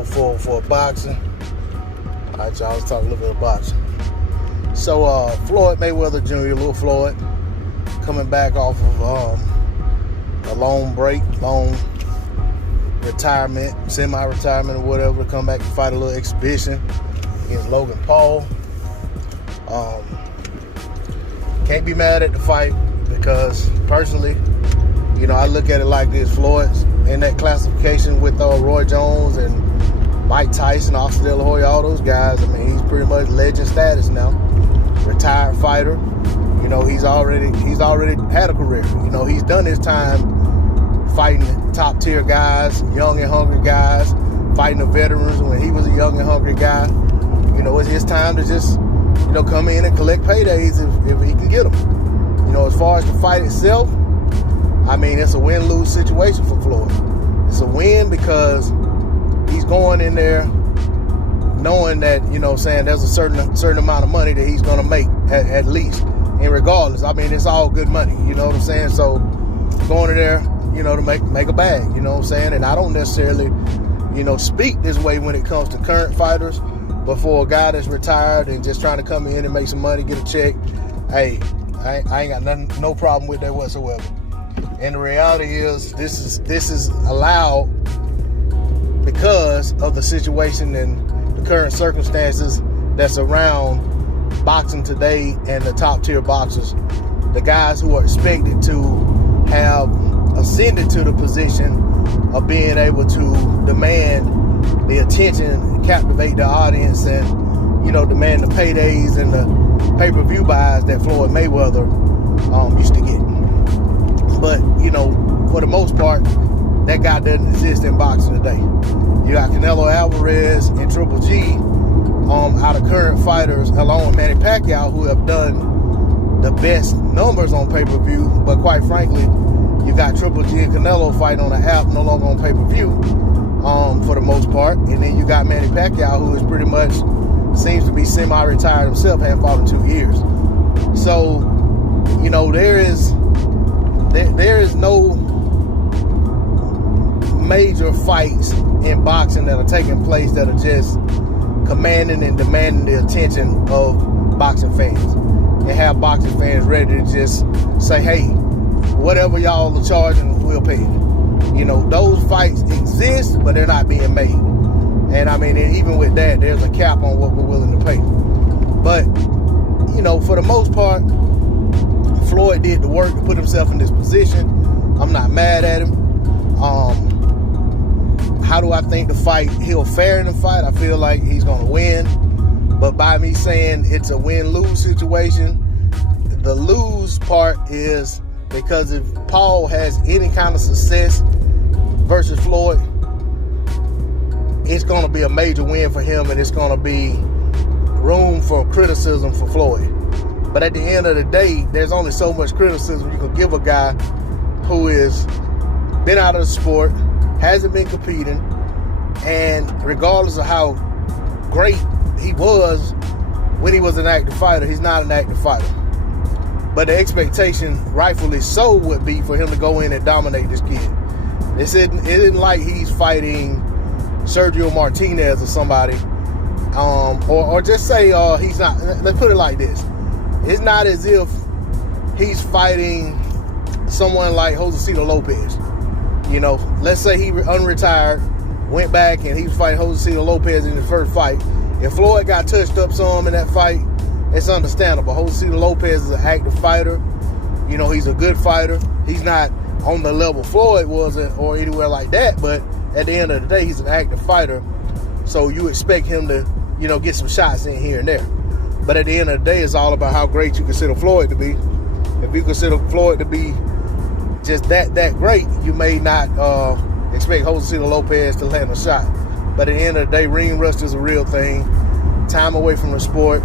for boxing. All right, y'all, let's talk a little bit of boxing. So, Floyd Mayweather Jr., Little Floyd, coming back off of a long break, long retirement, semi-retirement or whatever, to come back and fight a little exhibition against Logan Paul. Can't be mad at the fight because, personally, you know, I look at it like this. Floyd's in that classification with Roy Jones and Mike Tyson, Austin De La Hoya, all those guys. I mean, he's pretty much legend status now. Retired fighter. You know, he's already had a career. You know, he's done his time fighting top tier guys, young and hungry guys, fighting the veterans when he was a young and hungry guy. You know, it's his time to just, you know, come in and collect paydays if he can get them. You know, as far as the fight itself, I mean, it's a win-lose situation for Floyd. It's a win because he's going in there knowing that, you know, saying there's a certain amount of money that he's going to make at least. And regardless, I mean, it's all good money, you know what I'm saying? So going in there, you know, to make a bag, you know what I'm saying? And I don't necessarily, you know, speak this way when it comes to current fighters, but for a guy that's retired and just trying to come in and make some money, get a check, hey, I ain't got no problem with that whatsoever. And the reality is, this is allowed because of the situation and the current circumstances that's around boxing today and the top tier boxers, the guys who are expected to have ascended to the position of being able to demand the attention, captivate the audience, and, you know, demand the paydays and the pay-per-view buys that Floyd Mayweather used to get. But, you know, for the most part, that guy doesn't exist in boxing today. You got Canelo Alvarez and Triple G out of current fighters, along with Manny Pacquiao, who have done the best numbers on pay-per-view. But quite frankly, you got Triple G and Canelo fighting on the app, no longer on pay-per-view, for the most part. And then you got Manny Pacquiao, who is pretty much seems to be semi-retired himself, hadn't fought in 2 years. So, you know, there is no major fights in boxing that are taking place that are just commanding and demanding the attention of boxing fans, and have boxing fans ready to just say, hey, whatever y'all are charging, we'll pay it. You know, those fights exist, but they're not being made. And I mean, and even with that, there's a cap on what we're willing to pay. But, you know, for the most part, Floyd did the work to put himself in this position. I'm not mad at him. How do I think the fight, he'll fare in the fight? I feel like he's going to win. But by me saying it's a win-lose situation, the lose part is because if Paul has any kind of success versus Floyd, it's going to be a major win for him, and it's going to be room for criticism for Floyd. But at the end of the day, there's only so much criticism you can give a guy who is been out of the sport, hasn't been competing, and regardless of how great he was when he was an active fighter, he's not an active fighter. But the expectation, rightfully so, would be for him to go in and dominate this kid. It isn't like he's fighting Sergio Martinez or somebody, or just say he's not. Let's put it like this. It's not as if he's fighting someone like Josecito Lopez. You know, let's say he unretired, went back, and he was fighting Josecito Lopez in the first fight. If Floyd got touched up some in that fight, it's understandable. Josecito Lopez is an active fighter. You know, he's a good fighter. He's not on the level Floyd was or anywhere like that, but at the end of the day, he's an active fighter. So you expect him to, you know, get some shots in here and there. But at the end of the day, it's all about how great you consider Floyd to be. If you consider Floyd to be just that great, you may not expect Josecito Lopez to land a shot. But at the end of the day, ring rust is a real thing. Time away from the sport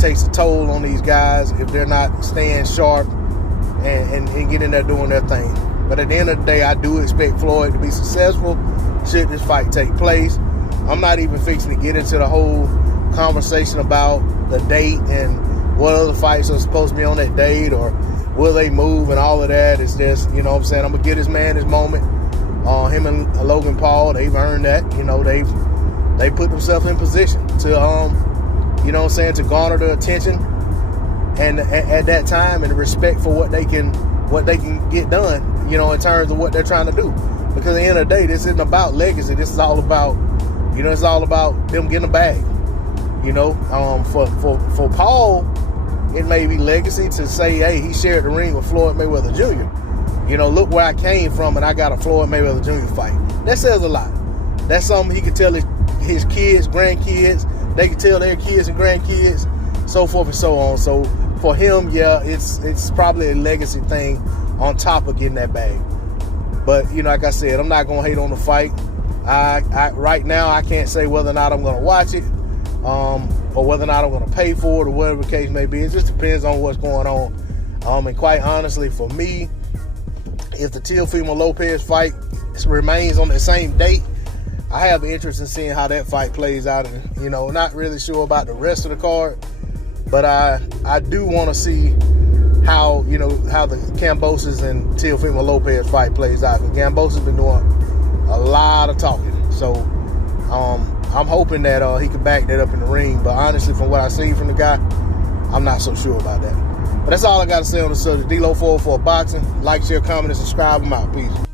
takes a toll on these guys if they're not staying sharp and getting there doing their thing. But at the end of the day, I do expect Floyd to be successful should this fight take place. I'm not even fixing to get into the whole conversation about the date and what other fights are supposed to be on that date or will they move and all of that. It's just, you know what I'm saying, I'm going to give this man his moment. Him and Logan Paul, they've earned that. You know, they put themselves in position to, you know what I'm saying, to garner the attention and at that time and the respect for what they can get done, you know, in terms of what they're trying to do. Because at the end of the day, this isn't about legacy. This is all about, you know, it's all about them getting a bag. You know, for Paul, it may be legacy to say, hey, he shared the ring with Floyd Mayweather Jr. You know, look where I came from, and I got a Floyd Mayweather Jr. fight. That says a lot. That's something he can tell his kids, grandkids. They can tell their kids and grandkids, so forth and so on. So for him, yeah, it's probably a legacy thing on top of getting that bag. But, you know, like I said, I'm not going to hate on the fight. I right now, I can't say whether or not I'm going to watch it or whether or not I'm going to pay for it or whatever the case may be. It just depends on what's going on. And quite honestly, for me, if the Teofimo Lopez fight remains on the same date, I have interest in seeing how that fight plays out. And, you know, not really sure about the rest of the card, but I do want to see how the Kambosos and Teofimo Lopez fight plays out. Because Kambosos been doing a lot of talking. So I'm hoping that he can back that up in the ring. But honestly, from what I see from the guy, I'm not so sure about that. But that's all I got to say on the subject. D-Lo 404 Boxing. Like, share, comment, and subscribe. I'm out. Peace.